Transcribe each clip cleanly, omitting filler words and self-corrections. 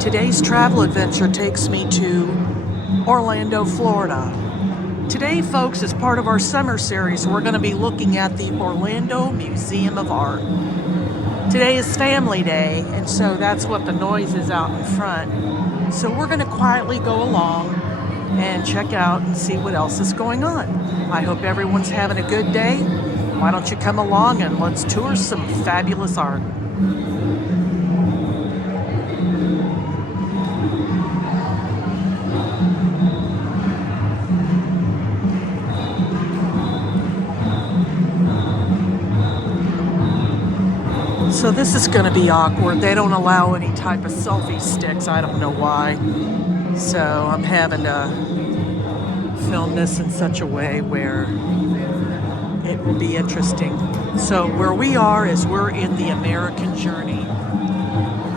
Today's travel adventure takes me to Orlando, Florida. Today, folks, as part of our summer series, we're going to be looking at the Orlando Museum of Art. Today is family day, and so that's what the noise is out in front. So we're going to quietly go along and check out and see what else is going on. I hope everyone's having a good day. Why don't you come along and let's tour some fabulous art. So this is going to be awkward. They don't allow any type of selfie sticks. I don't know why. So I'm having to film this in such a way where it will be interesting. So where we are is we're in the American Journey.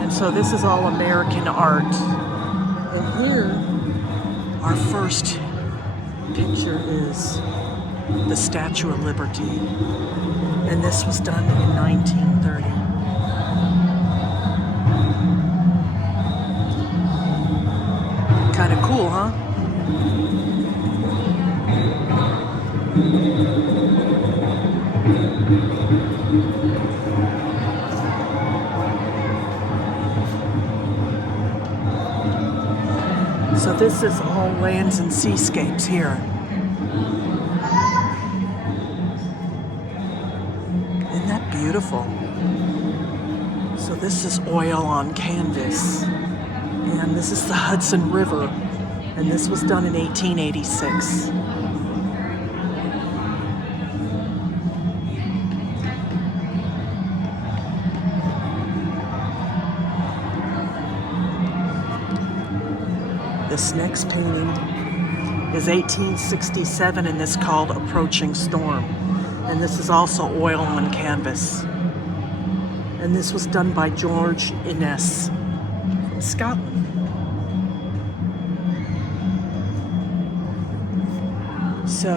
And so this is all American art. And here, our first picture is the Statue of Liberty. And this was done in 1930. Kind of cool, huh? So this is all lands and seascapes here. Isn't that beautiful? So this is oil on canvas. And this is the Hudson River, and this was done in 1886. This next painting is 1867, and this is called Approaching Storm. And this is also oil on canvas. And this was done by George Inness from Scotland. So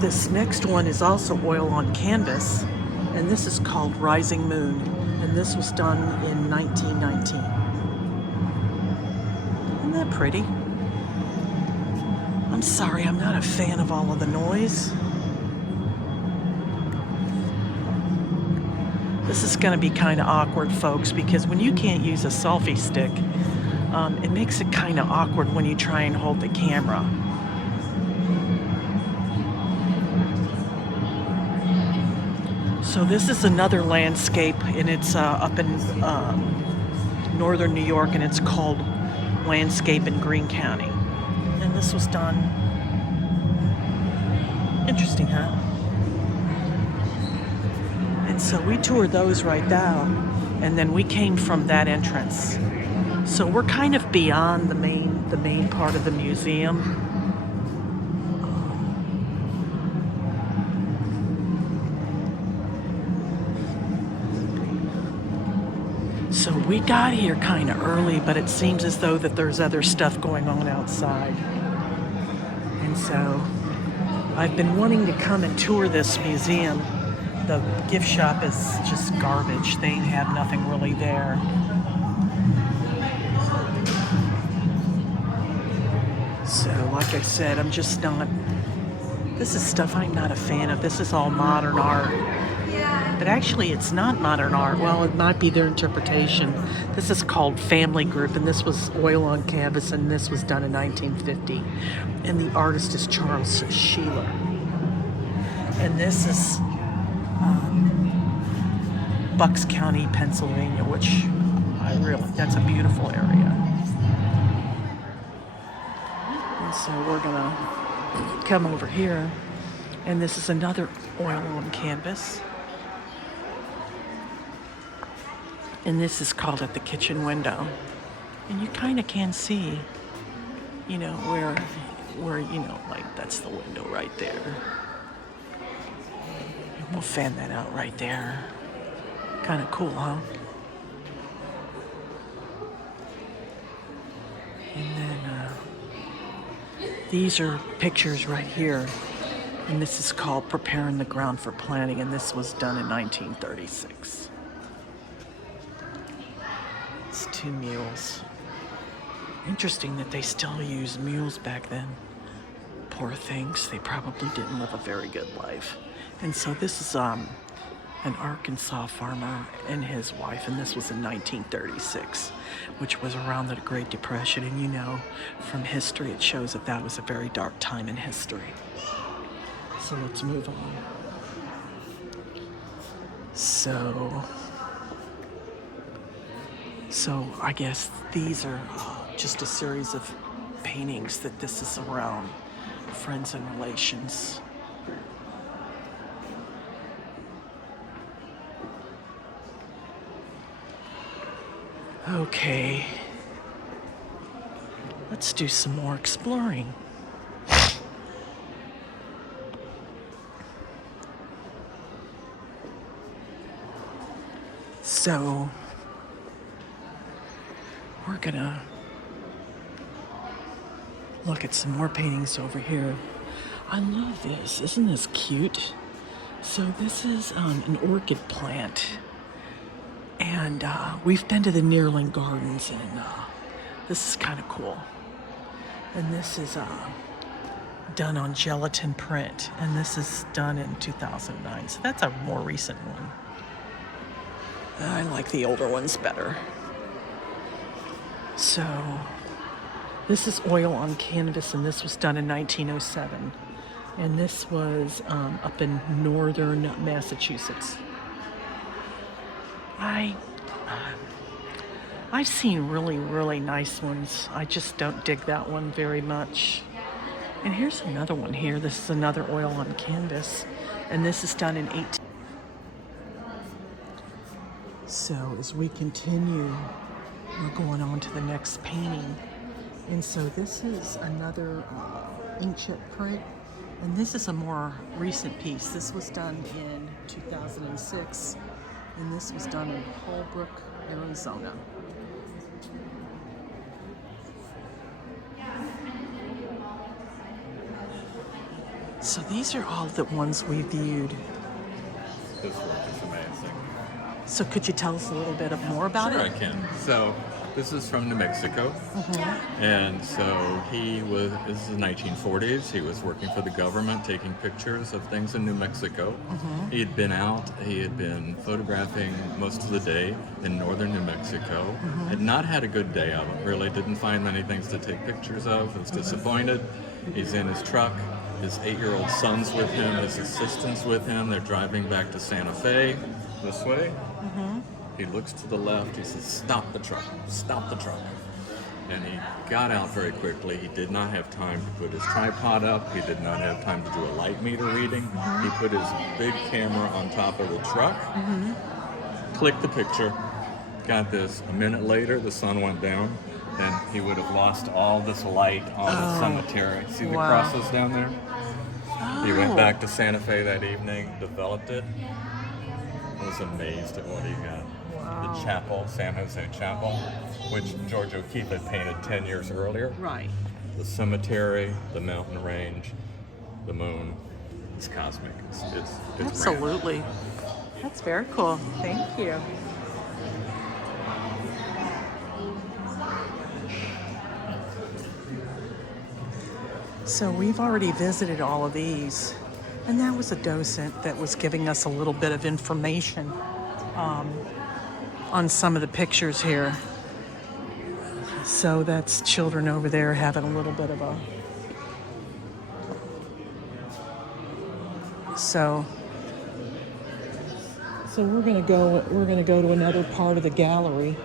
this next one is also oil on canvas, and this is called Rising Moon, and this was done in 1919. Isn't that pretty? I'm sorry, I'm not a fan of all of the noise. This is going to be kind of awkward, folks, because when you can't use a selfie stick, it makes it kind of awkward when you try and hold the camera. So this is another landscape, and it's up in northern New York, and it's called Landscape in Greene County. And this was done. Interesting, huh? And so we toured those right down, and then we came from that entrance. So we're kind of beyond the main part of the museum. So we got here kind of early, but it seems as though that there's other stuff going on outside. And so I've been wanting to come and tour this museum. The gift shop is just garbage. They have nothing really there. So like I said, I'm just not, this is stuff I'm not a fan of. This is all modern art. But actually, it's not modern art. Well, it might be their interpretation. This is called Family Group, and this was oil on canvas, and this was done in 1950. And the artist is Charles Sheeler. And this is Bucks County, Pennsylvania, which that's a beautiful area. And so we're gonna come over here, and this is another oil on canvas. And this is called At the Kitchen Window. And you kind of can see, you know, where, you know, like that's the window right there. And we'll fan that out right there. Kind of cool, huh? And then these are pictures right here. And this is called Preparing the Ground for Planting, and this was done in 1936. these two mules. Interesting that they still used mules back then. Poor things, they probably didn't live a very good life. And so this is an Arkansas farmer and his wife, and this was in 1936, which was around the Great Depression. And you know, from history, it shows that that was a very dark time in history. So let's move on. So I guess these are just a series of paintings that this is around friends and relations. Okay, let's do some more exploring. So we're gonna look at some more paintings over here. I love this. Isn't this cute? So this is an orchid plant. And we've been to the Nearland Gardens, and this is kind of cool. And this is done on gelatin print, and this is done in 2009. So that's a more recent one. I like the older ones better. So this is oil on canvas, and this was done in 1907. And this was up in northern Massachusetts. I've seen really, really nice ones. I just don't dig that one very much. And here's another one here. This is another oil on canvas, and this is done in 18. So as we continue, we're going on to the next painting. And so this is another inkjet print, and this is a more recent piece. This was done in 2006, and this was done in Holbrook, Arizona. So these are all the ones we viewed. This work is amazing. So could you tell us a little bit more about Sure, it? I can. So this is from New Mexico. And so this is the 1940s. He was working for the government, taking pictures of things in New Mexico. He had been out, he had been photographing most of the day in northern New Mexico. Had not had a good day of it, really. Didn't find many things to take pictures of. Was disappointed. He's in his truck. His 8-year-old son's with him, his assistant's with him. They're driving back to Santa Fe this way. He looks to the left. He says, "Stop the truck, stop the truck." And he got out very quickly. He did not have time to put his tripod up. He did not have time to do a light meter reading. He put his big camera on top of the truck, clicked the picture, got this. A minute later, the sun went down, and he would have lost all this light on the cemetery. See the crosses down there? He went back to Santa Fe that evening, developed it. I was amazed at what he got. The chapel, San Jose Chapel, which George O'Keeffe had painted 10 years earlier. Right. The cemetery, the mountain range, the moon. It's cosmic. It's grand. Absolutely. That's very cool. Thank you. So we've already visited all of these, and that was a docent that was giving us a little bit of information on some of the pictures here. So that's children over there having a little bit of a... So we're gonna go to another part of the gallery.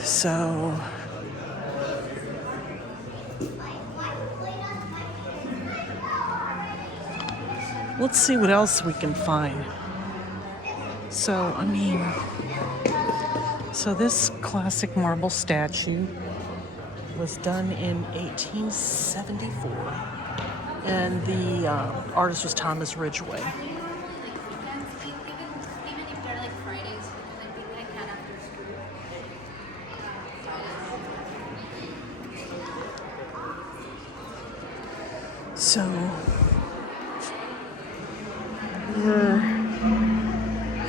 So let's see what else we can find. So, so this classic marble statue was done in 1874, and the artist was Thomas Ridgway. So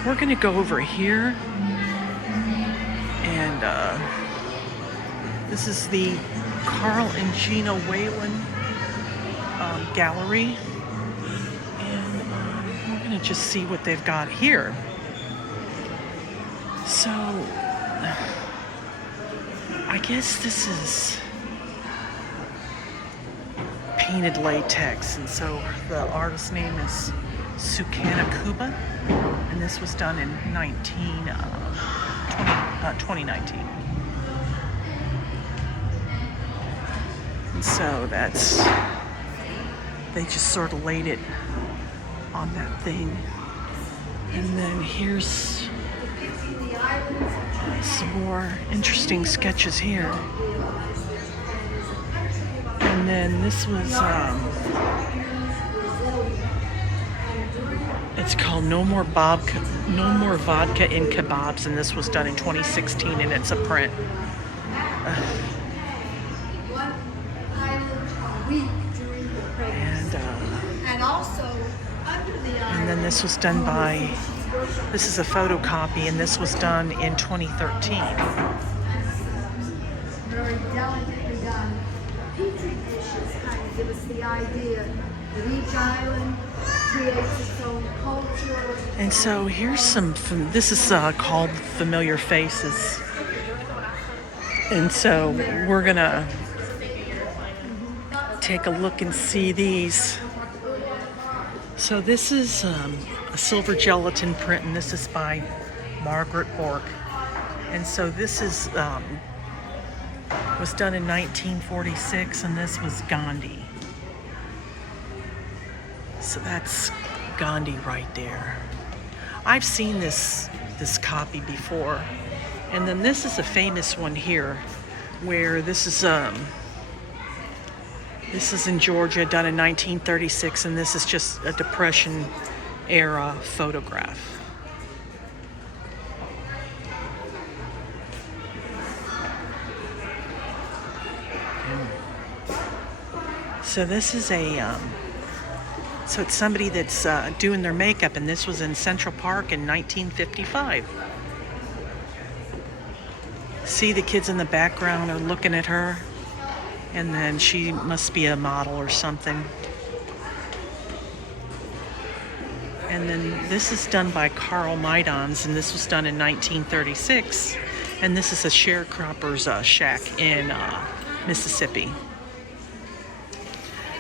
we're gonna go over here And this is the Carl and Gina Whalen gallery. And we're going to just see what they've got here. So, I guess this is painted latex, and so the artist's name is Sukana Kuba, and this was done in 2019. And so they just sort of laid it on that thing. And then here's some more interesting sketches here. And then this was, it's called No More Vodka in Kebabs, and this was done in 2016, and it's a print. And then this was done by, this is a photocopy, and this was done in 2013. Very delicately done. Petri dishes kind of give us the idea that each island creates its own culture. And so here's some, this is called Familiar Faces. And so we're gonna take a look and see these. So this is a silver gelatin print, and this is by Margaret Bork. And so this is was done in 1946, and this was Gandhi. So that's Gandhi right there. I've seen this copy before. And then this is a famous one here, where this is in Georgia, done in 1936, and this is just a Depression era photograph. So this is so it's somebody that's doing their makeup, and this was in Central Park in 1955. See, the kids in the background are looking at her, and then she must be a model or something. And then this is done by Carl Maidans, and this was done in 1936, and this is a sharecropper's shack in Mississippi.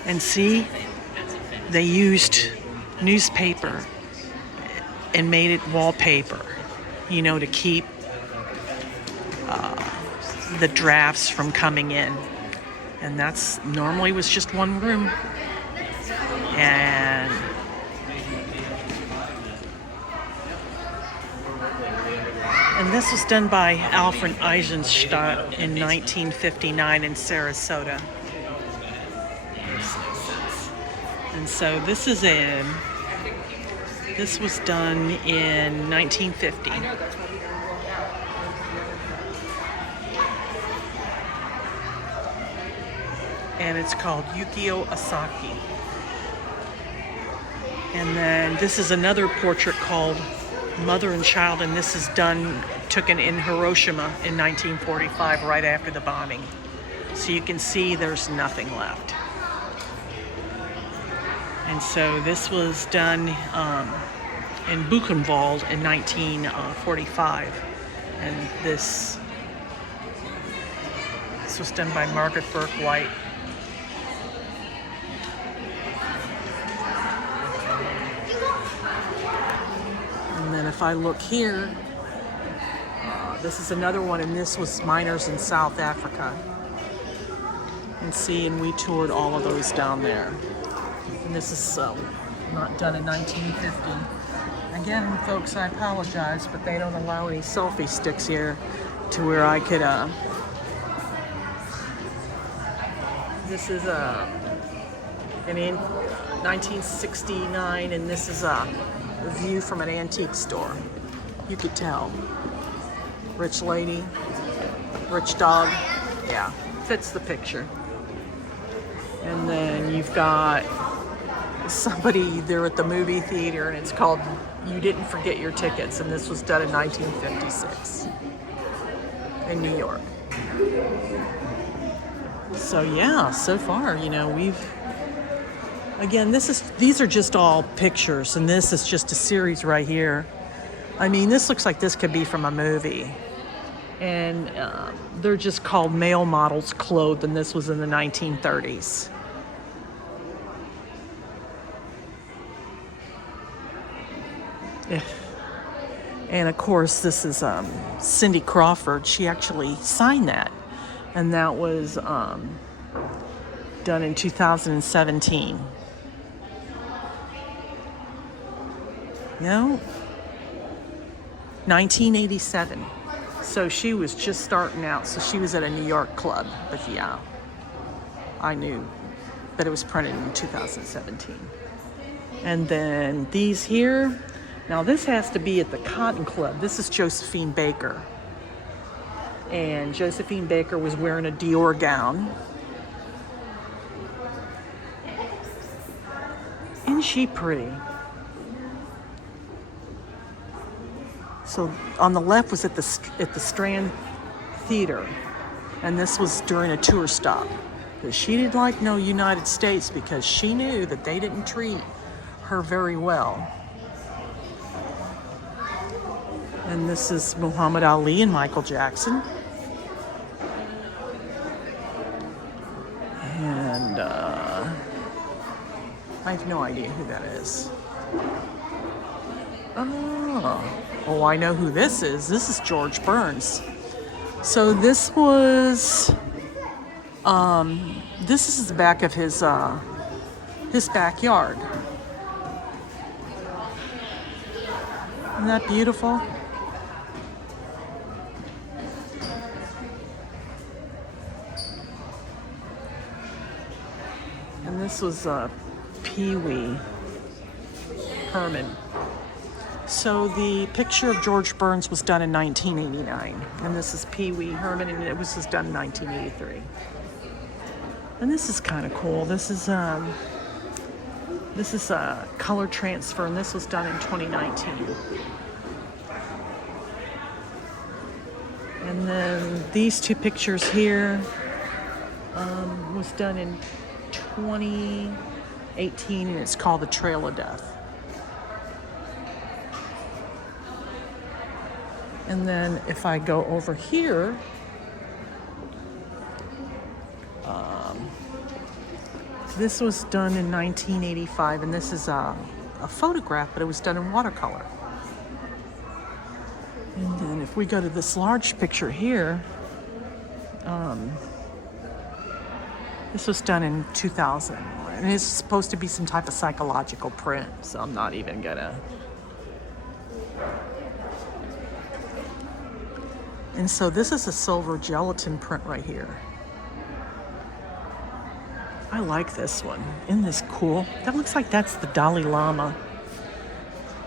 And see, they used newspaper and made it wallpaper, to keep the drafts from coming in. And that's normally was just one room. And this was done by Alfred Eisenstadt in 1959 in Sarasota. And so this was done in 1950. And it's called Yukio Asaki. And then this is another portrait called Mother and Child, and this is taken in Hiroshima in 1945, right after the bombing. So you can see there's nothing left. And so this was done in Buchenwald in 1945. And this was done by Margaret Burke White. And then if I look here, this is another one, and this was miners in South Africa. And we toured all of those down there. And this is not done in 1950. Again, folks, I apologize, but they don't allow any selfie sticks here to where I could, this is in 1969, and this is a view from an antique store. You could tell. Rich lady, rich dog. Yeah, fits the picture. And then you've got somebody there at the movie theater, and it's called You Didn't Forget Your Tickets, and this was done in 1956. in New York. So yeah, so far, again, these are just all pictures, and this is just a series right here. I mean, this looks like this could be from a movie. And they're just called male models clothed, and this was in the 1930s. Yeah. And of course, this is Cindy Crawford. She actually signed that, and that was done in 2017. 1987. So she was just starting out. So she was at a New York club. But yeah, I knew. But it was printed in 2017. And then these here. Now this has to be at the Cotton Club. This is Josephine Baker. And Josephine Baker was wearing a Dior gown. Isn't she pretty? So on the left was at the Strand Theater, and this was during a tour stop. Because she didn't like no United States because she knew that they didn't treat her very well. And this is Muhammad Ali and Michael Jackson. And I have no idea who that is. Oh, I know who this is. This is George Burns. So this was, this is the back of his backyard. Isn't that beautiful? And this was Pee Wee Herman. So the picture of George Burns was done in 1989, and this is Pee Wee Herman, and it was just done in 1983. And this is kind of cool. This is a color transfer, and this was done in 2019. And then these two pictures here was done in 2018, and it's called The Trail of Death. And then if I go over here, this was done in 1985, and this is a photograph, but it was done in watercolor. And then if we go to this large picture here, this was done in 2000, and it's supposed to be some type of psychological print, so I'm not even gonna. And so this is a silver gelatin print right here. I like this one. Isn't this cool? That looks like that's the Dalai Lama,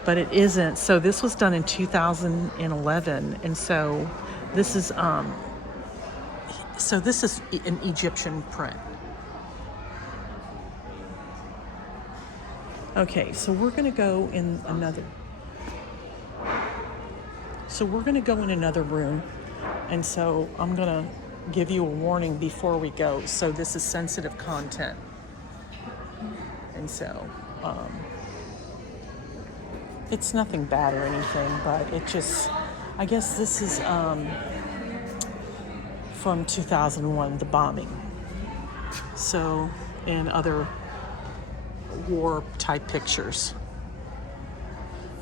but it isn't. So this was done in 2011, and so this is an Egyptian print. Okay, so we're gonna go in another. So we're gonna go in another room. And so I'm gonna give you a warning before we go. So this is sensitive content. And so it's nothing bad or anything, but it just, I guess this is from 2001, the bombing. So, and other war type pictures.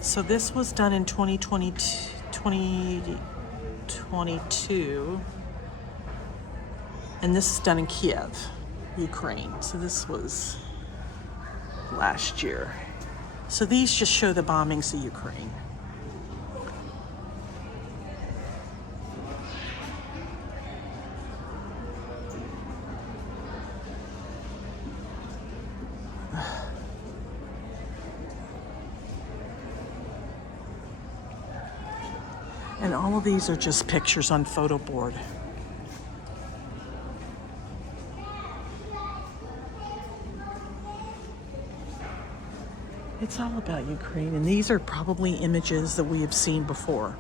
So this was done in 2022, and this is done in Kiev, Ukraine. So this was last year. So these just show the bombings of Ukraine. And all of these are just pictures on photo board. It's all about Ukraine, and these are probably images that we have seen before.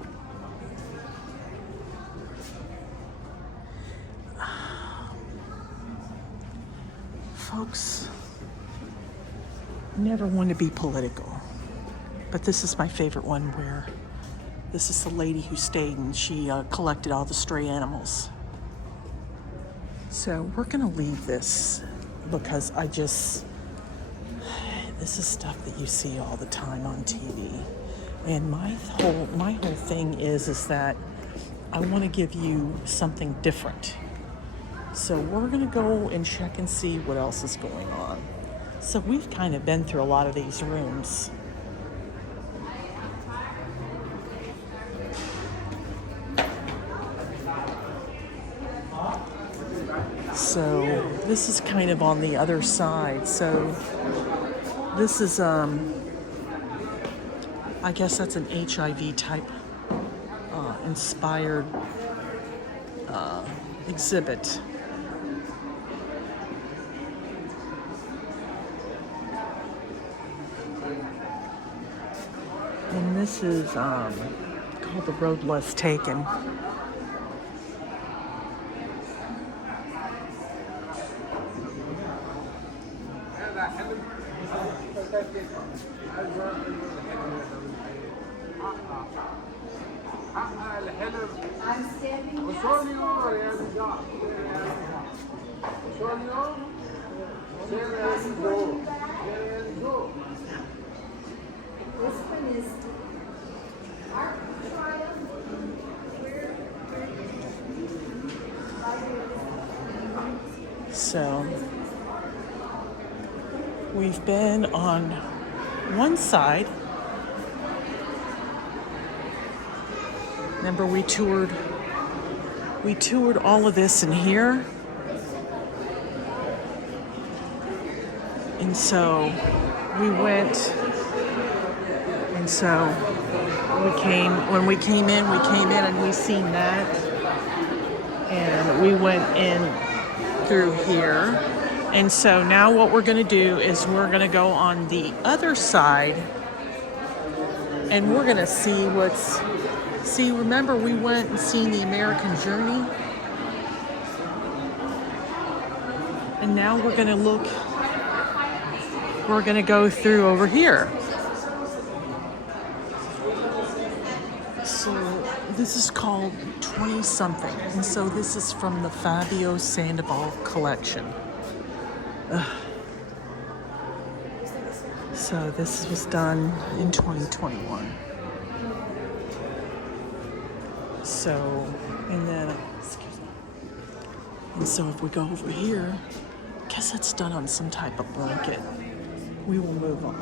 folks, never want to be political, but this is my favorite one where this is the lady who stayed and she collected all the stray animals. So we're gonna leave this because this is stuff that you see all the time on TV. And my whole thing is that I want to give you something different. So we're gonna go and check and see what else is going on. So we've kind of been through a lot of these rooms. So this is kind of on the other side. So this is, I guess that's an HIV type inspired exhibit. And this is called The Road Less Taken. I'm standing next This one is Art Trial. So we've been on one side. Remember we toured all of this in here. And so we went, and so when we came in and we seen that, and we went in through here. And so now what we're gonna do is we're gonna go on the other side and we're gonna see remember we went and seen the American Journey? And now we're gonna go through over here. So this is called 20 something. And so this is from the Fabio Sandoval collection. So this was done in 2021. So, and then, excuse me. And so if we go over here, I guess that's done on some type of blanket. We will move on.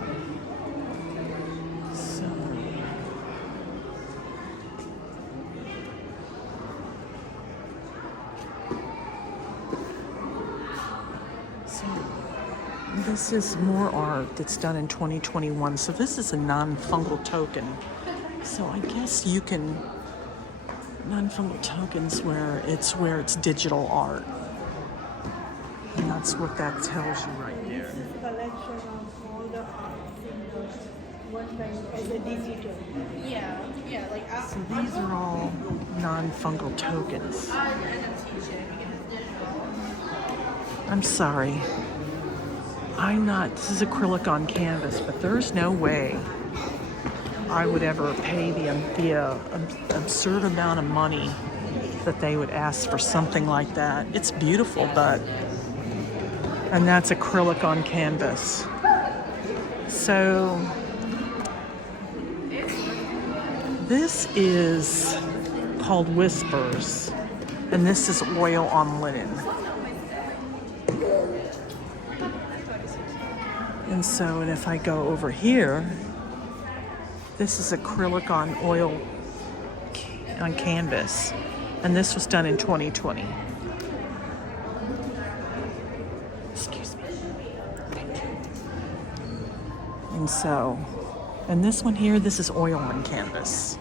So this is more art that's done in 2021. So this is a non-fungal token. So I guess you can, non-fungal tokens where it's digital art. And that's what that tells you right there. This is a collection of all the art symbols, one time as a digital. Yeah, like So these are all non-fungal tokens. I end up teaching because it's digital. I'm sorry. This is acrylic on canvas, but there's no way I would ever pay the absurd amount of money that they would ask for something like that. It's beautiful, and that's acrylic on canvas. So this is called Whispers, and this is oil on linen. And so, and if I go over here, this is acrylic on oil on canvas, and this was done in 2020. Excuse me. Thank you. And so, and this one here, this is oil on canvas.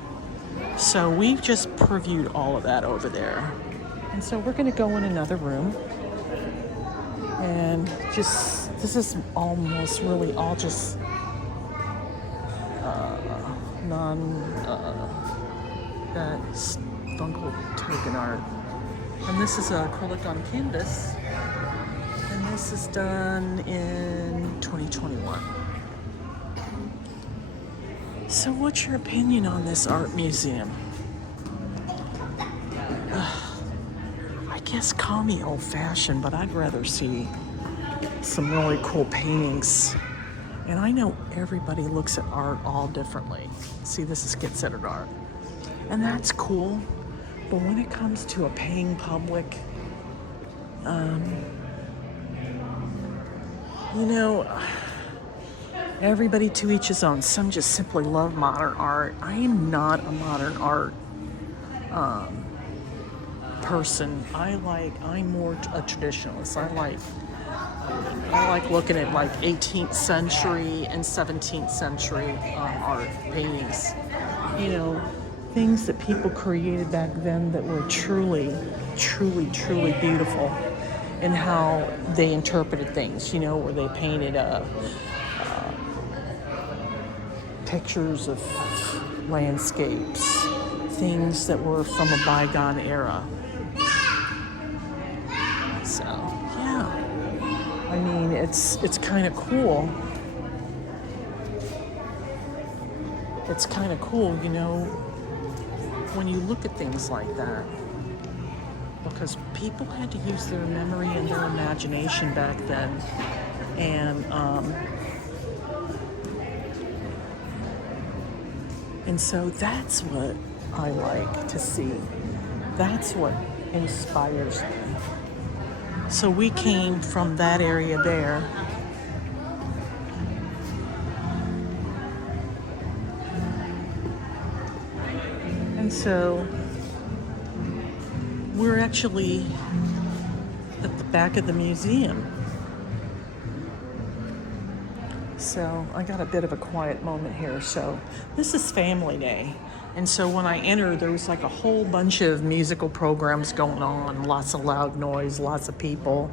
So we've just previewed all of that over there. And so we're gonna go in another room and this is almost really all just that's fungal token art. And this is acrylic on canvas. And this is done in 2021. So what's your opinion on this art museum? I guess call me old-fashioned, but I'd rather see some really cool paintings. And I know everybody looks at art all differently. See, this is Get Centered Art. And that's cool. But when it comes to a paying public, you know, everybody to each his own. Some just simply love modern art. I am not a modern art person. I'm more a traditionalist. I like looking at like 18th century and 17th century art paintings. You know, things that people created back then that were truly, truly, truly beautiful in how they interpreted things. You know, where they painted pictures of landscapes, things that were from a bygone era. So, yeah. I mean, it's kind of cool. It's kind of cool, you know, when you look at things like that. Because people had to use their memory and their imagination back then. And so that's what I like to see. That's what inspires me. So we came from that area there. And so we're actually at the back of the museum. So I got a bit of a quiet moment here. So this is Family Day. And so when I entered, there was like a whole bunch of musical programs going on, lots of loud noise, lots of people.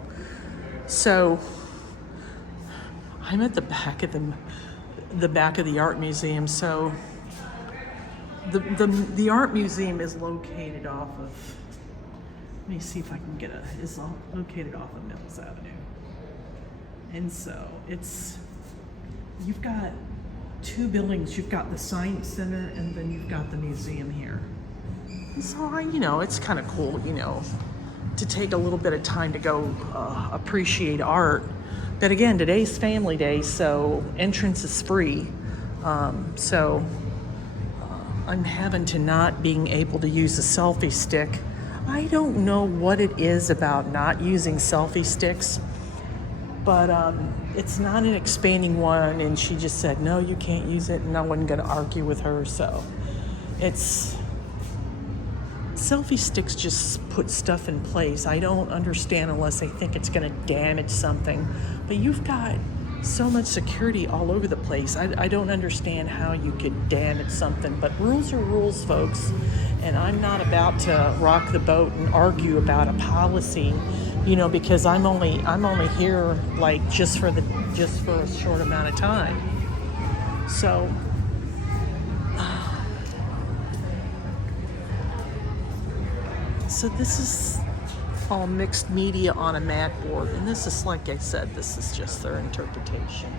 So I'm at the back of the art museum. So the art museum is located off of, let me see if I can it's located off of Mills Avenue. And so you've got two buildings. You've got the Science Center and then you've got the museum here. And so it's kind of cool, to take a little bit of time to go appreciate art. But again, today's Family Day, so entrance is free. I'm having to not being able to use a selfie stick. I don't know what it is about not using selfie sticks, but it's not an expanding one, and she just said, no, you can't use it, and I wasn't going to argue with her. So selfie sticks just put stuff in place. I don't understand unless they think it's going to damage something. But you've got so much security all over the place. I don't understand how you could damage something, but rules are rules, folks. And I'm not about to rock the boat and argue about a policy, because I'm only here like just for a short amount of time. So this is all mixed media on a mat board, and this is, like I said, this is just their interpretation.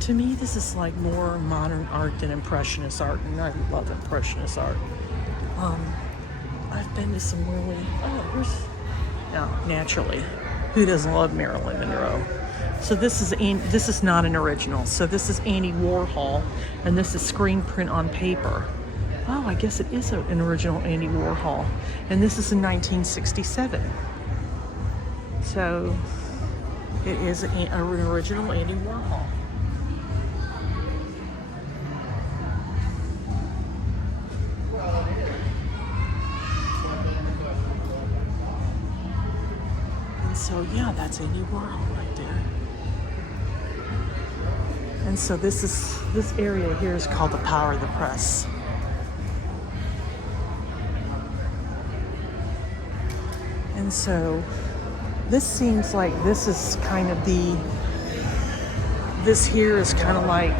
To me, this is like more modern art than Impressionist art, and I love Impressionist art. I've been to some really, naturally, who doesn't love Marilyn Monroe? So this is not an original. So this is Andy Warhol, and this is screen print on paper. Oh, I guess it is an original Andy Warhol, and this is in 1967. So it is an original Andy Warhol. So yeah, that's Andy Warhol right there. And so this area here is called the Power of the Press. And so this seems like this is kind of this here is kind of like,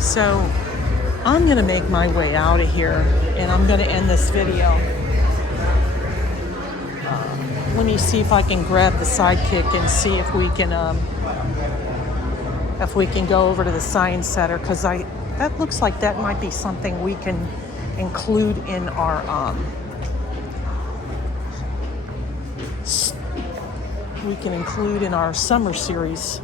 so I'm gonna make my way out of here, and I'm gonna end this video. Let me see if I can grab the sidekick and see if we can go over to the Science Center, because that looks like that might be something we can include in our summer series.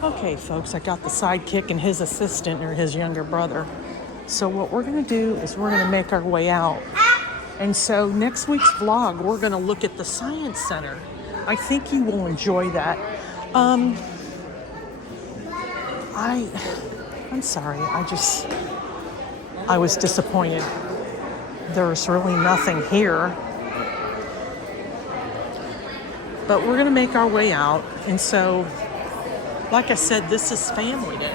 Okay, folks, I got the sidekick and his assistant, or his younger brother. So what we're going to do is we're going to make our way out. And so next week's vlog, we're going to look at the Science Center. I think you will enjoy that. I'm sorry. I was disappointed. There's really nothing here. But we're going to make our way out. And so, like I said, this is Family Day.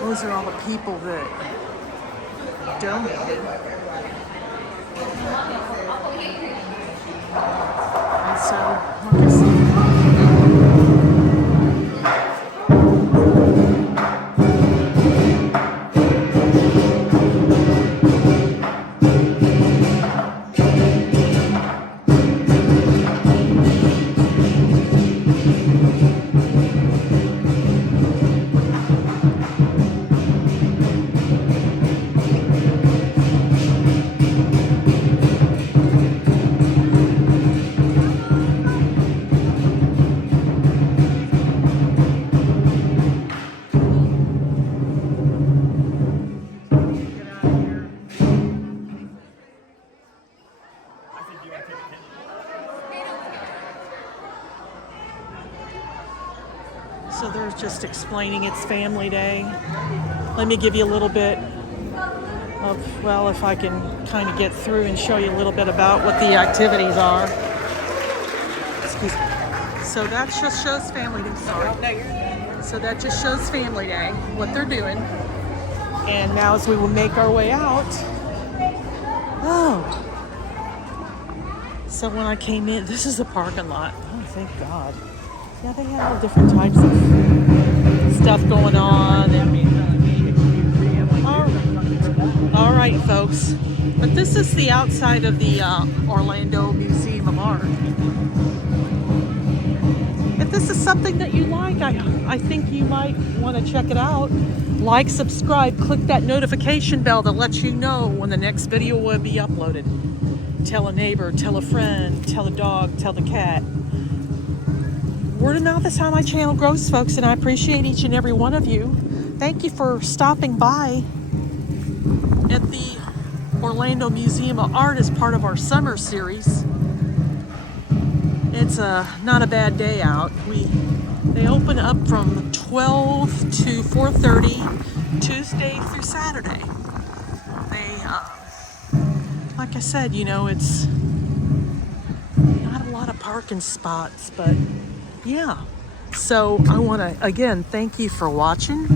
Those are all the people that donated. And so, like I said, so they're just explaining it's Family Day. Let me give you a little bit of, well, if I can kind of get through and show you a little bit about what the activities are. Excuse me. So that just shows Family Day, sorry. So that just shows Family Day, what they're doing. And now as we will make our way out, oh. So when I came in, this is the parking lot. Oh, thank God. Yeah, they have all different types of stuff going on. All right, folks. But this is the outside of the Orlando Museum of Art. If this is something that you like, I think you might want to check it out. Like, subscribe, click that notification bell that lets you know when the next video will be uploaded. Tell a neighbor, tell a friend, tell a dog, tell the cat. Word of mouth is how my channel grows, folks, and I appreciate each and every one of you. Thank you for stopping by at the Orlando Museum of Art as part of our summer series. It's not a bad day out. They open up from 12 to 4:30 Tuesday through Saturday. Like I said, you know, it's not a lot of parking spots, but yeah. So I want to, again, thank you for watching.